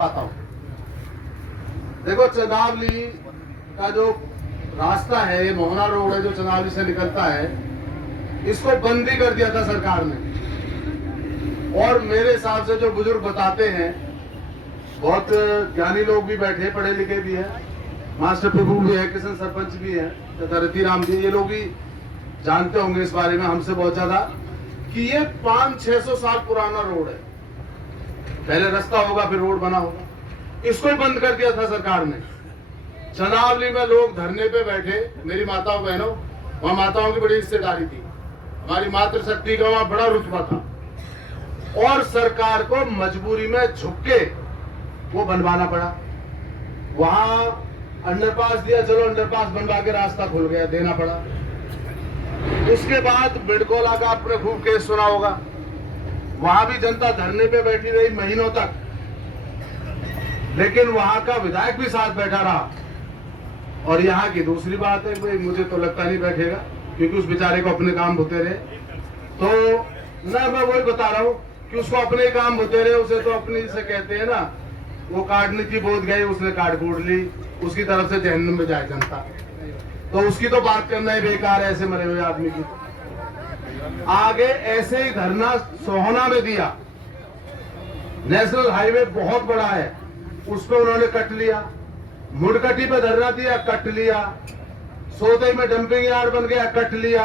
आता हूँ। देखो, चंदावली का जो रास्ता है, ये मोहना रोड है जो चंदावली से निकलता है, इसको बंद ही कर दिया था सरकार ने। और मेरे हिसाब से जो बुजुर्ग बताते हैं, बहुत ज्ञानी लोग भी बैठे, पढ़े लिखे भी हैं, मास्टर प्रभु भी है, किशन सरपंच भी है तथा रति राम जी, ये लोग भी जानते होंगे इस बारे में हमसे बहुत ज्यादा, कि ये 500-600 साल पुराना रोड है। पहले रास्ता होगा, फिर रोड बना होगा। इसको ही बंद कर दिया था सरकार ने। चंदावली में लोग धरने पे बैठे, मेरी माताओं बहनों, वहां माताओं की बड़ी हिस्सेदारी थी, हमारी मातृशक्ति का वहां बड़ा रुतबा था, और सरकार को मजबूरी में झुक के वो बनवाना पड़ा। वहां अंडरपास दिया, चलो अंडरपास बनवा के रास्ता खुल गया, देना पड़ा। उसके बाद बिडकोला का आपने खूब केस सुना होगा, वहां भी जनता धरने पे बैठी रही महीनों तक, लेकिन वहां का विधायक भी साथ बैठा रहा। और यहाँ की दूसरी बात है, भाई मुझे तो लगता नहीं बैठेगा, क्योंकि उस बेचारे को अपने काम होते रहे। तो ना, मैं वही बता रहा हूँ कि उसको अपने काम होते रहे, उसे तो अपनी से कहते हैं ना, वो काटने की बोध गई, उसने काट कूट ली, उसकी तरफ से जहन्नुम में जाए जनता, तो उसकी तो बात करना ही बेकार है, ऐसे मरे हुए आदमी की। आगे ऐसे ही धरना सोहना में दिया, नेशनल हाईवे बहुत बड़ा है, उस पर उन्होंने कट लिया। मुड़कटी पे धरना दिया, कट लिया। सोते में डंपिंग यार्ड बन गया, कट लिया।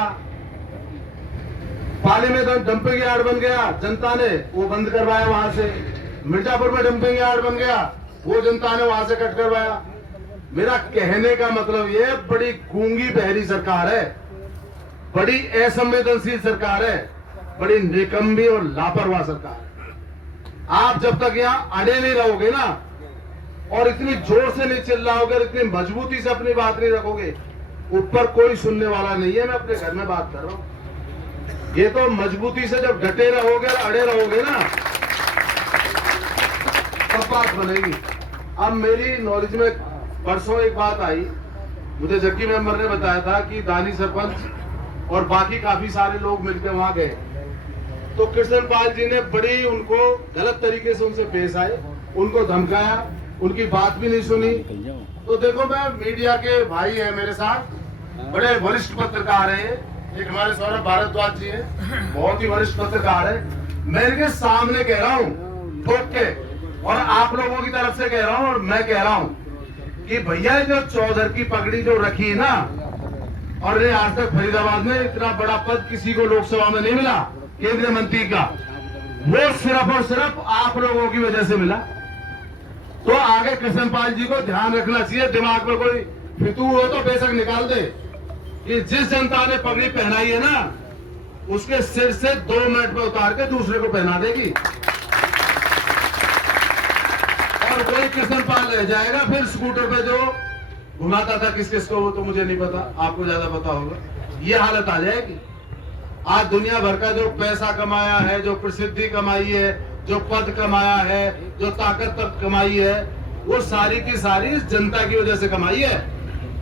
पाली में डंपिंग यार्ड बन गया, जनता ने वो बंद करवाया वहां से। मिर्जापुर में डंपिंग यार्ड बन गया, वो जनता ने वहां से कट करवाया। मेरा कहने का मतलब ये, बड़ी गूंगी बहरी सरकार है, बड़ी असंवेदनशील सरकार है, बड़ी निकम्मी और लापरवाह सरकार है। आप जब तक यहाँ अड़े नहीं रहोगे ना, और इतनी जोर से नहीं चिल्लाओगे, इतनी मजबूती से अपनी बात नहीं रखोगे, ऊपर कोई सुनने वाला नहीं है। मैं अपने घर में बात कर रहा हूं। ये तो मजबूती से जब डटे रहोगे और अड़े रहोगे ना, तब बात बनेगी। अब मेरी नॉलेज में परसों एक बात आई, मुझे जग्गी मेंबर ने बताया था कि दानी सरपंच और बाकी काफी सारे लोग मिलकर वहां गए, तो कृष्ण पाल जी ने बड़ी उनको गलत तरीके से उनसे पेश आए, उनको धमकाया, उनकी बात भी नहीं सुनी। तो देखो, मैं मीडिया के भाई है मेरे साथ, बड़े वरिष्ठ पत्रकार हैं, एक हमारे सौरभ भारद्वाज जी हैं, बहुत ही वरिष्ठ पत्रकार है। मैं इनके सामने कह रहा हूँ ठोक के, और आप लोगों की तरफ से कह रहा हूँ, और मैं कह रहा हूँ कि भैया जो चौधर की पगड़ी जो रखी ना, और आज तक फरीदाबाद में इतना बड़ा पद किसी को लोकसभा में नहीं मिला, केंद्रीय मंत्री का, वो सिर्फ और सिर्फ आप लोगों की वजह से मिला। तो आगे कृष्णपाल जी को ध्यान रखना चाहिए, दिमाग में कोई फितूर हो तो बेशक निकाल दे, कि जिस जनता ने पगड़ी पहनाई है ना, उसके सिर से 2 मिनट में उतार के दूसरे को पहना देगी, और कोई कृष्णपाल रह जाएगा फिर स्कूटर पे जो घुमाता था किस किस को, वो तो मुझे नहीं पता, आपको ज्यादा पता होगा। ये हालत आ जाएगी। आज दुनिया भर का जो पैसा कमाया है, जो प्रसिद्धि कमाई है, जो पद कमाया है, जो ताकत कमाई है, वो सारी की सारी इस जनता की वजह से कमाई है।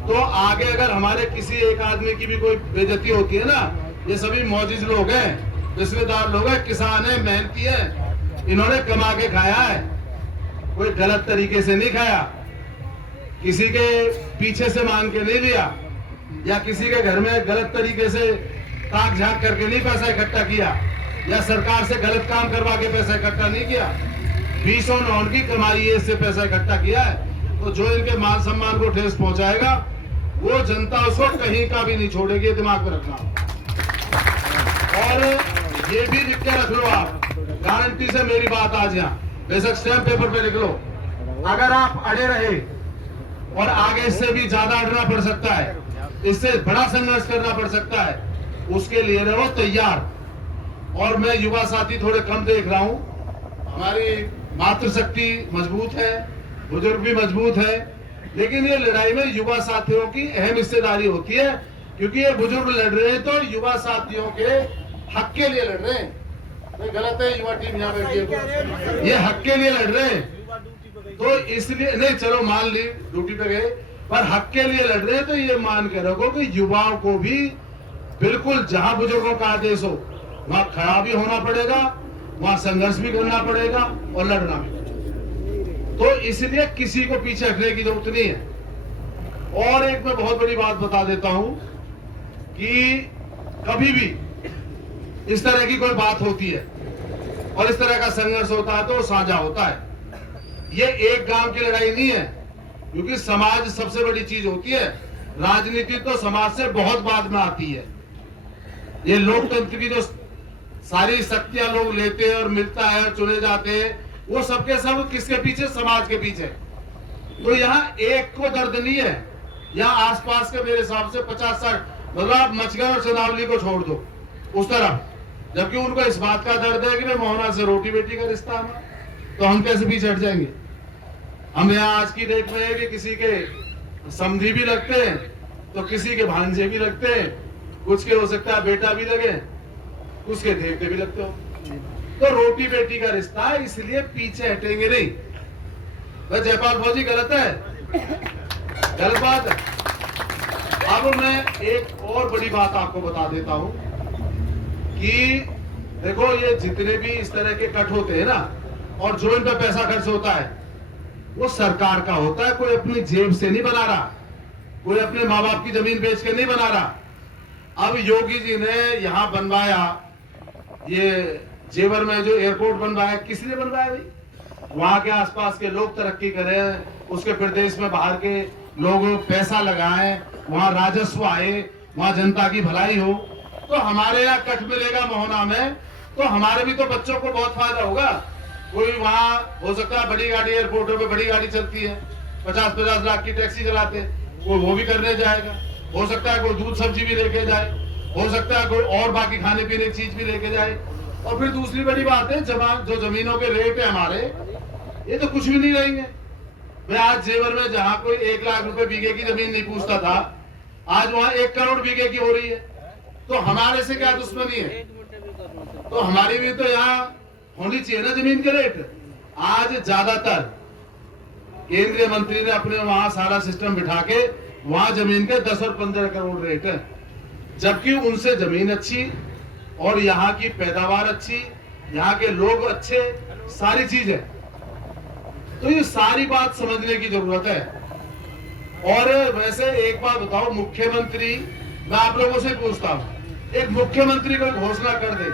तो आगे अगर हमारे किसी एक आदमी की भी कोई बेइज्जती होती है ना, ये सभी मौजिज लोग हैं, रिश्तेदार लोग हैं, किसान हैं, मेहनती हैं, इन्होंने कमा के खाया है, कोई गलत तरीके से नहीं खाया, किसी के पीछे से मांग के नहीं लिया, या किसी के घर में गलत तरीके से ताक झांक करके नहीं पैसा इकट्ठा किया, या सरकार से गलत काम करवा के पैसा इकट्ठा नहीं किया। 20 नौन की कमाई है, इससे पैसा इकट्ठा किया है। तो जो इनके मान सम्मान को ठेस पहुंचाएगा, वो जनता उसको कहीं का भी नहीं छोड़ेगी, दिमाग में रखना। और ये भी लिख के रख लो आप, गारंटी से मेरी बात आज यहाँ, बेशक स्टैम्प पेपर पे लिख लो, अगर आप अड़े रहे, और आगे इससे भी ज्यादा अड़ना पड़ सकता है, इससे बड़ा संघर्ष करना पड़ सकता है, उसके लिए रहो तैयार। और मैं युवा साथी थोड़े कम देख रहा हूँ, हमारी मातृशक्ति मजबूत है, बुजुर्ग भी मजबूत है, लेकिन ये लड़ाई में युवा साथियों की अहम हिस्सेदारी होती है, क्योंकि ये बुजुर्ग लड़ रहे हैं तो युवा साथियों के हक के लिए लड़ रहे हैं। गलत है, युवा टीम यहाँ बैठी है, ये हक के लिए लड़ रहे हैं। तो इसलिए नहीं, चलो मान ली ड्यूटी पे गए, पर हक के लिए लड़ रहे हैं, तो ये मान के रखो कि युवाओं को भी बिल्कुल जहां बुजुर्गों का आदेश हो, वहां खड़ा भी होना पड़ेगा, वहां संघर्ष भी करना पड़ेगा और लड़ना भी। तो इसलिए किसी को पीछे हटने की जरूरत नहीं है। और एक मैं बहुत बड़ी बात बता देता हूं कि कभी भी इस तरह की कोई बात होती है और इस तरह का संघर्ष होता है तो साझा होता है। ये एक गांव की लड़ाई नहीं है, क्योंकि समाज सबसे बड़ी चीज होती है। राजनीति तो समाज से बहुत बाद में आती है। ये लोकतंत्र की जो सारी शक्तियां लोग लेते हैं और मिलता है और चुने जाते हैं, वो सबके सब किसके पीछे? समाज के पीछे। तो यहाँ एक को दर्द नहीं है, यहाँ आसपास के मेरे हिसाब से 50-60, मतलब आप मचगढ़ और चंदावली को छोड़ दो उस तरफ, जबकि उनको इस बात का दर्द है कि मैं मोहना से रोटी बेटी का रिश्ता हमारा, तो हम कैसे पीछे हट जाएंगे? हम यहाँ आज की डेट में है कि किसी के समधी भी लगते हैं तो किसी के भांजे भी लगते हैं, कुछ के हो सकता है बेटा भी लगे, कुछ के देवते भी लगते हो। तो रोटी बेटी का रिश्ता है, इसलिए पीछे हटेंगे नहीं। वह जयपाल फौजी गलत है, गलत बात है। अब मैं एक और बड़ी बात आपको बता देता हूं कि देखो, ये जितने भी इस तरह के कट होते हैं ना, और जो इन पर पैसा खर्च होता है वो सरकार का होता है। कोई अपनी जेब से नहीं बना रहा, कोई अपने माँ बाप की जमीन बेच के नहीं बना रहा। अब योगी जी ने यहां बनवाया, ये जेवर में जो एयरपोर्ट बनवाया, किस लिए बनवाया भाई? वहां के आसपास के लोग तरक्की करें, उसके प्रदेश में बाहर के लोग पैसा लगाएं, वहां राजस्व आए, वहां जनता की भलाई हो। तो हमारे यहाँ कट मिलेगा मोहना में, तो हमारे भी तो बच्चों को बहुत फायदा होगा। कोई वहां हो सकता है बड़ी गाड़ी, एयरपोर्टों पे बड़ी गाड़ी चलती है, 50-50 लाख की टैक्सी चलाते, कोई वो भी करने जाएगा। हो सकता है कोई दूध सब्जी भी लेके जाए, हो सकता है कोई और बाकी खाने पीने की चीज भी लेके जाए। और फिर दूसरी बड़ी बात है, जो जमीनों के रेट है हमारे, ये तो कुछ भी नहीं रहेंगे। मैं आज जेवर में जहां कोई 1 लाख रुपए बीघे की जमीन नहीं पूछता था, आज वहां 1 करोड़ बीघे की हो रही है। तो हमारे से क्या दुश्मनी है? तो हमारी भी तो यहाँ होनी चाहिए ना जमीन के रेट। आज ज्यादातर केंद्रीय मंत्री ने अपने वहां सारा सिस्टम बिठा के वहां जमीन के 10 और 15 करोड़ रेट है, जबकि उनसे जमीन अच्छी और यहाँ की पैदावार अच्छी, यहाँ के लोग अच्छे, सारी चीजें। तो ये सारी बात समझने की जरूरत है। और वैसे एक बात बताओ, मुख्यमंत्री, मैं आप लोगों से पूछता हूं, एक मुख्यमंत्री कोई घोषणा कर दे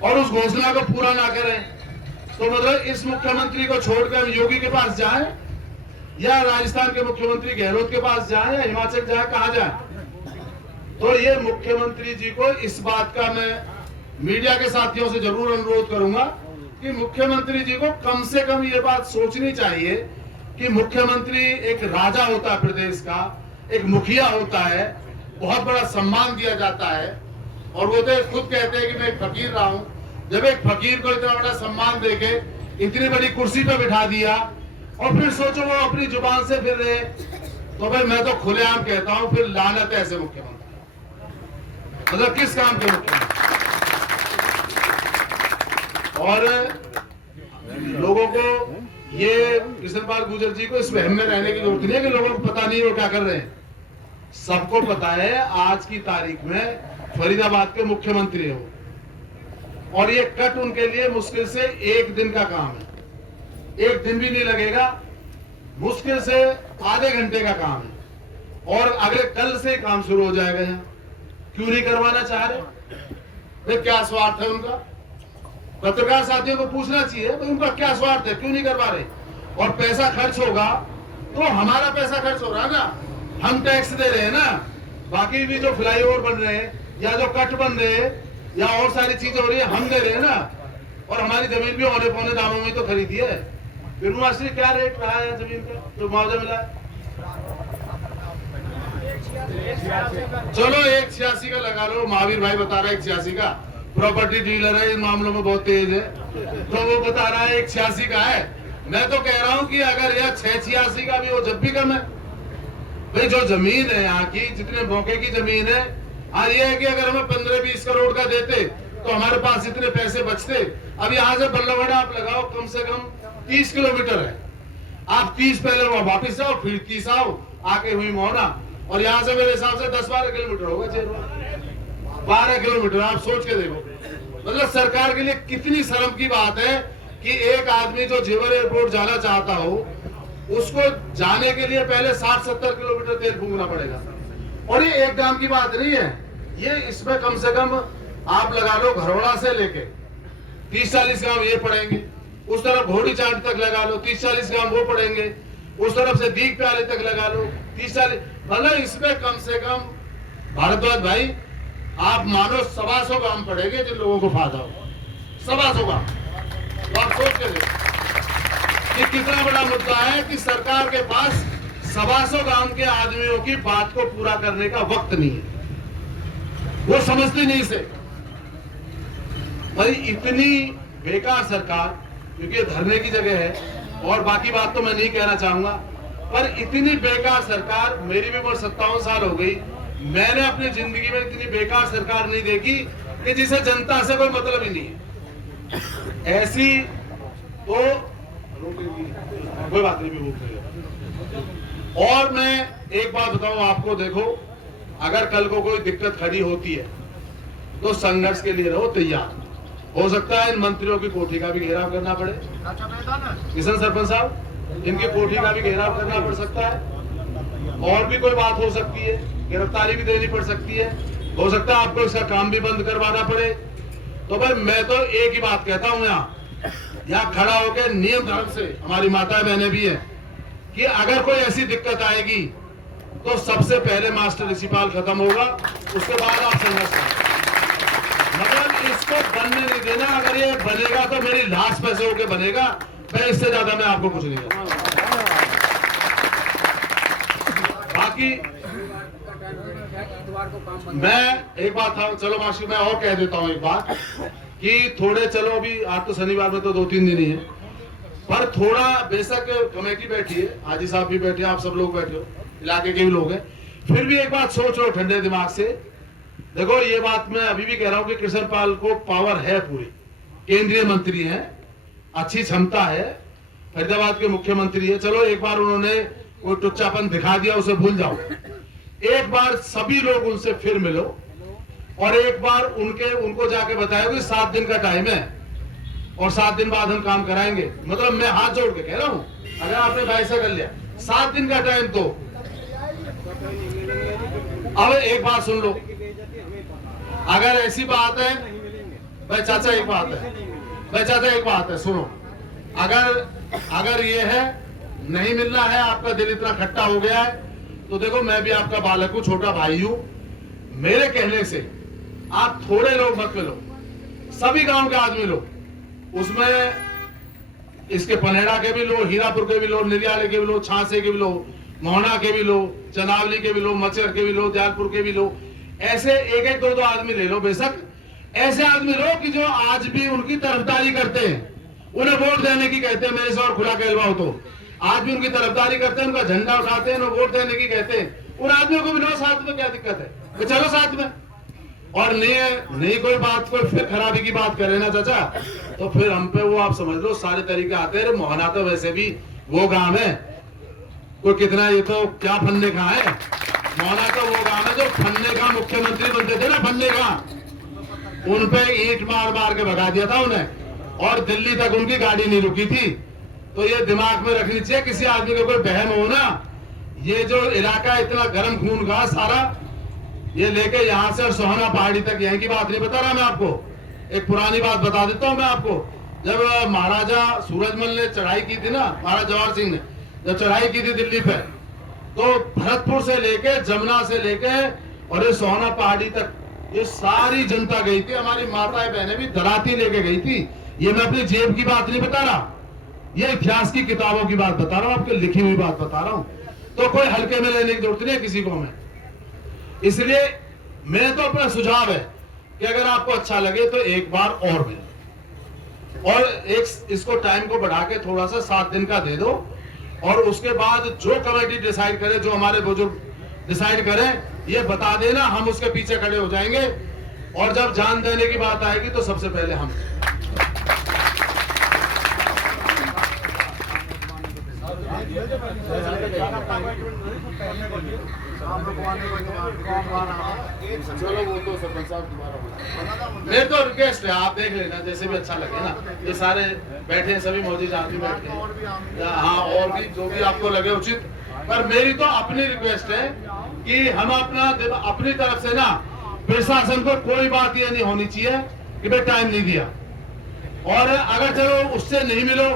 और उस घोषणा को पूरा ना करें, तो मतलब इस मुख्यमंत्री को छोड़कर हम योगी के पास जाएं, या राजस्थान के मुख्यमंत्री गहलोत के पास जाएं, या हिमाचल जाएं, कहां जाएं? तो ये मुख्यमंत्री जी को इस बात का मैं मीडिया के साथियों से जरूर अनुरोध करूंगा कि मुख्यमंत्री जी को कम से कम ये बात सोचनी चाहिए कि मुख्यमंत्री एक राजा होता है प्रदेश का, एक मुखिया होता है, बहुत बड़ा सम्मान दिया जाता है। और वो तो खुद कहते हैं कि मैं एक फकीर रहा हूं। जब एक फकीर को इतना बड़ा सम्मान देके इतनी बड़ी कुर्सी पे बिठा दिया और फिर सोचो वो अपनी जुबान से फिर रहे, तो भाई मैं तो खुलेआम कहता हूं, फिर लानत है ऐसे मुख्यमंत्री। मतलब किस काम के मुख्यमंत्री? और लोगों को ये कृष्णपाल गुर्जर जी को इस वहम में रहने की जरूरत नहीं है कि लोगों को पता नहीं वो क्या कर रहे हैं। सबको पता है आज की तारीख में फरीदाबाद के मुख्यमंत्री हो, और ये कट उनके लिए मुश्किल से 1 दिन का काम है। 1 दिन भी नहीं लगेगा, मुश्किल से आधे घंटे का काम है, और अगले कल से काम शुरू हो जाएगा। यहाँ क्यों नहीं करवाना चाह रहे? फिर क्या स्वार्थ है उनका? पत्रकार साथियों को पूछना चाहिए तो उनका क्या स्वार्थ है, क्यों नहीं करवा रहे? और पैसा खर्च होगा तो हमारा पैसा खर्च हो रहा है ना, हम टैक्स दे रहे हैं ना। बाकी भी जो फ्लाईओवर बन रहे हैं या जो कट बन रहे हैं या और सारी चीजें हो रही है, हम दे रहे हैं ना। और हमारी जमीन भी औने पौने दामों में तो खरीदी है। फिर मुआवजे क्या रेट रहा है जमीन का जो मुआवजा मिला है? चलो 186 का लगा लो, महावीर भाई बता रहा है 186 का। प्रॉपर्टी डीलर है, इन मामलों में बहुत तेज है, तो वो बता रहा है 186 का है। मैं तो कह रहा हूं कि अगर यह 686 का भी हो, जब भी कम है भाई। जो जमीन है यहाँ की, जितने मौके की जमीन है, आज ये है कि अगर हमें 15-20 करोड़ का देते तो हमारे पास इतने पैसे बचते। अब यहाँ से बल्लभगढ़ आप लगाओ, कम से कम 30 किलोमीटर है। आप 30 पहले वहां वापिस जाओ, फिर 30 आओ, आके हुई मोहना, और यहाँ से मेरे हिसाब से 10-12 किलोमीटर होगा, 12 किलोमीटर। आप सोच के देखो, मतलब सरकार के लिए कितनी शर्म की बात है कि एक आदमी जो जेवर एयरपोर्ट जाना चाहता हो उसको जाने के लिए पहले 60-70 किलोमीटर तेल फूंकना पड़ेगा। और ये एक गांव की बात नहीं है, ये इसमें कम से कम आप लगा लो घरोड़ा से लेके 30-40 गांव ये पड़ेंगे, उस तरफ घोड़ी चांद तक लगा लो 30-40 गांव वो पड़ेंगे, उस तरफ से दीग प्याले तक लगा लो 30-40, मतलब इसमें कम से कम भारद्वाज भाई आप मानो 125 गांव पड़ेंगे जिन लोगों को फायदा हो। 125 गांव, तो आप सोच के देखो कि कितना बड़ा मुद्दा है कि सरकार के पास 125 गांव के आदमियों की बात को पूरा करने का वक्त नहीं है, वो समझती नहीं से। भाई इतनी बेकार सरकार, क्योंकि ये धरने की जगह है और बाकी बात तो मैं नहीं कहना चाहूंगा, पर इतनी बेकार सरकार, मेरी भी उम्र 57 साल हो गई, मैंने अपनी जिंदगी में इतनी बेकार सरकार नहीं देखी कि जिसे जनता से कोई मतलब ही नहीं है। ऐसी तो कोई बात नहीं भी। और मैं एक बात बताऊं आपको, देखो अगर कल को कोई दिक्कत खड़ी होती है तो संघर्ष के लिए रहो तैयार। हो सकता है इन मंत्रियों की कोठी का भी घेराव करना पड़े, किशन सरपंच साहब, इनकी कोठी का भी घेराव करना पड़ सकता है, और भी कोई बात हो सकती है, गिरफ्तारी भी देनी पड़ सकती है, हो सकता है आपको इसका काम भी बंद करवाना पड़े। तो भाई मैं तो एक ही बात कहता हूं, यहाँ खड़ा होकर नियम धर्म से, हमारी माता बहनें भी है, कि अगर कोई ऐसी दिक्कत आएगी तो सबसे पहले मास्टर रिसिपाल खत्म होगा, उसके बाद आप संघर्ष करें। मतलब इसको बनने नहीं देना, अगर ये बनेगा तो मेरी लाश पैसे होके बनेगा, मैं इससे ज्यादा मैं आपको कुछ नहीं कहूंगा। बाकी मैं एक बात था, चलो मास्टर मैं और कह देता हूं एक बात, कि थोड़े चलो अभी आज तो शनिवार में तो 2-3 दिन ही है, पर थोड़ा बेशक कमेटी बैठी है, हाजी साहब भी बैठे हैं, आप सब लोग बैठे हो, इलाके के भी लोग हैं, फिर भी एक बात सोचो ठंडे दिमाग से। देखो ये बात मैं अभी भी कह रहा हूं कि कृष्ण पाल को पावर है पूरी, केंद्रीय मंत्री हैं, अच्छी क्षमता है, फरीदाबाद के मुख्यमंत्री है, चलो एक बार उन्होंने कोई टुच्चापन दिखा दिया उसे भूल जाओ, एक बार सभी लोग उनसे फिर मिलो और एक बार उनको जाके बताओ कि 7 दिन का टाइम है और 7 दिन बाद हम काम कराएंगे। मतलब मैं हाथ जोड़ के कह रहा हूं, अगर आपने भाई से कर लिया 7 दिन का टाइम, तो अब एक बात सुन लो, अगर ऐसी बात है भाई चाचा, एक बात है भाई चाचा, एक बात है सुनो, अगर ये है नहीं मिलना है, आपका दिल इतना खट्टा हो गया है, तो देखो मैं भी आपका बालक हूं, छोटा भाई हूं, मेरे कहने से आप थोड़े लोग मत मिलो, सभी गांव के आदमी लो, उसमें इसके पनेड़ा के भी लो, हीरापुर के भी लो, निरियाले के भी लो, छांसे के भी लो, मोहना के भी लो, चनावली के भी लो, मचर के भी लो, दयालपुर के भी लो, ऐसे 1-1, 2-2 आदमी ले लो, बेशक ऐसे आदमी लो कि जो आज भी उनकी तरफदारी करते हैं, उन्हें वोट देने की कहते हैं, मेरे से और खुला कहलवा हो तो आज भी उनकी तरफदारी करते हैं, उनका झंडा उठाते हैं, वोट देने की कहते हैं, उन आदमियों को भी लो साथ में, क्या दिक्कत है, तो चलो साथ में। और नहीं कोई बात, कोई फिर खराबी की बात करे ना चाचा, तो फिर हम पे वो आप समझ लो सारे तरीके आते हैं। मोहना तो वैसे भी वो गांव है, कोई कितना, ये तो क्या फन्ने का है, मोहना तो वो गांव है जो फन्ने का मुख्यमंत्री बनते थे ना, फन्ने का, उन पे ईंट मार मार के भगा दिया था उन्हें, और दिल्ली तक उनकी गाड़ी नहीं रुकी थी। तो ये दिमाग में रखनी चाहिए, किसी आदमी को कोई बहम हो ना, ये जो इलाका इतना गर्म खून का सारा, ये लेके यहाँ से सोहना पहाड़ी तक, यहीं की बात नहीं बता रहा मैं आपको, एक पुरानी बात बता देता हूँ मैं आपको। जब महाराजा सूरजमल ने चढ़ाई की थी ना, महाराजा जवाहर सिंह ने जब चढ़ाई की थी दिल्ली पे, तो भरतपुर से लेके, जमुना से लेके और ये सोहना पहाड़ी तक ये सारी जनता गई थी, हमारी माताएं बहनें भी दराती लेके गई थी। ये मैं अपनी जेब की बात नहीं बता रहा, ये इतिहास की किताबों की बात बता रहा हूँ, आपको लिखी हुई बात बता रहा हूँ, तो कोई हल्के में लेने की जरूरत नहीं है किसी को मैं। इसलिए मैं तो अपना सुझाव है कि अगर आपको अच्छा लगे तो एक बार और मिले, और एक इसको टाइम को बढ़ा के थोड़ा सा 7 दिन का दे दो, और उसके बाद जो कमेटी डिसाइड करे, जो हमारे बुजुर्ग डिसाइड करें, ये बता देना, हम उसके पीछे खड़े हो जाएंगे, और जब जान देने की बात आएगी तो सबसे पहले हम। चलो वो तो सरपंच साहब तुम्हारा मेरे तो रिक्वेस्ट है, आप देख लेना जैसे भी अच्छा लगे ना। ये सारे बैठे हैं, सभी मौजूद आदमी बैठे हैं, हाँ और भी जो भी आपको लगे उचित। पर मेरी तो अपनी रिक्वेस्ट है कि हम अपनी तरफ से ना प्रशासन को कोई बात ये नहीं होनी चाहिए कि भाई टाइम नहीं दिया, और अगर चलो उससे नहीं मिलो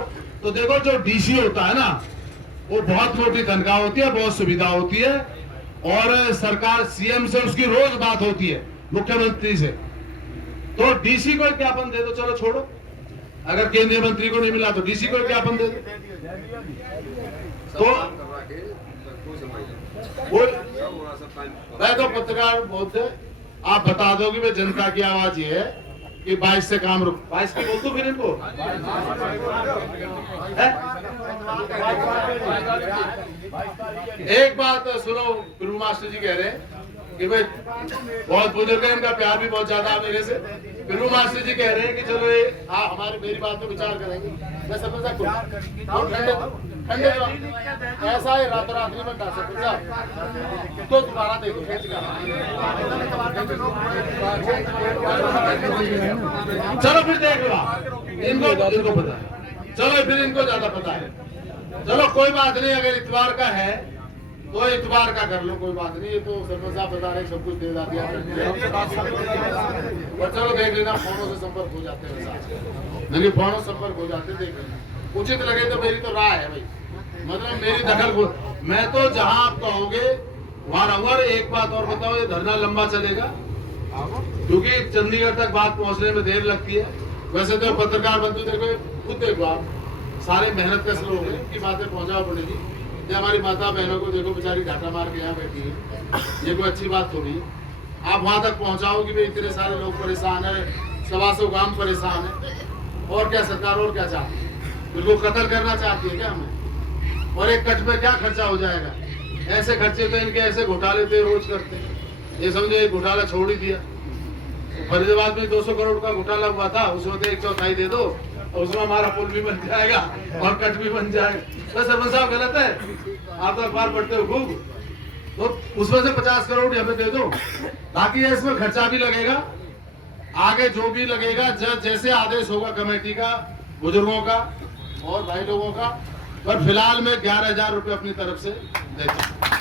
तो देखो जो डीसी होता है ना वो बहुत मोटी तनख्वाह होती है, बहुत सुविधा होती है, और सरकार सीएम से उसकी रोज बात होती है, मुख्यमंत्री से। तो डीसी को ज्ञापन दे दो, चलो छोड़ो, अगर केंद्रीय मंत्री को नहीं मिला तो डीसी को ज्ञापन दे दो। तो मैं तो पत्रकार बोलते आप बता दो कि भाई जनता की आवाज ये है कि 22 से काम रुक, 22 की बोल दो फिर इनको। एक बात सुनो, गुरु मास्टर जी कह रहे हैं कि भाई बहुत बुजुर्ग है, इनका प्यार भी बहुत ज्यादा है मेरे से। गुरु मास्टर जी कह रहे हैं कि चलो ये हमारी मेरी बात पे विचार करेंगे। मैं समझ सकता हूँ ठंडे ऐसा है, रातों रात नहीं बनता सकता तो दोबारा देखो। चलो फिर देख लो, इनको पता है, चलो फिर इनको ज्यादा पता है। चलो कोई बात नहीं, अगर इतवार का है तो इतवार का कर लो, कोई बात नहीं। ये तो सरपंच साहब बता रहे सब कुछ दे दिया, और चलो देख लेना, फोनों से संपर्क हो जाते हैं, नहीं फोनों संपर्क हो जाते, देख लेना उचित लगे तो। मेरी तो राय है भाई, मतलब मेरी दखल मैं तो जहां आप कहोगे वहां रहूंगा। एक बात और बताओ, ये धरना लंबा चलेगा क्योंकि चंडीगढ़ तक बात पहुंचने में देर लगती है। वैसे तो पत्रकार बंधु देखो, खुद देखो आप, सारे मेहनत कश लोग हैं, इनकी बातें पहुंचाओ पड़ेगी। ये हमारी माता बहनों को देखो बेचारी घाटा मार के यहाँ बैठी है, ये कोई अच्छी बात थोड़ी है। आप वहां तक पहुंचाओ कि भाई इतने सारे लोग परेशान है, 125 गांव परेशान है, और क्या सरकार और क्या चाहती है? बिल्कुल कत्ल करना चाहती है क्या हमें? और एक कट में क्या खर्चा हो जाएगा? ऐसे खर्चे तो इनके ऐसे घोटाले तो रोज करते हैं। ये समझो एक घोटाला छोड़ ही दिया, फरीदाबाद में 200 करोड़ का घोटाला हुआ था, उसमें तो 1/4 दे दो, उसमें हमारा पुल भी बन जाएगा और कट भी बन जाएगा। तो सरपंच साहब गलत है, आप तो अखबार पढ़ते हो खूब, तो उसमें से 50 करोड़ यहाँ पे दे दो, ताकि इसमें खर्चा भी लगेगा, आगे जो भी लगेगा जैसे आदेश होगा कमेटी का, बुजुर्गों का और भाई लोगों का। पर फिलहाल मैं 11,000 रुपये अपनी तरफ से देता हूँ।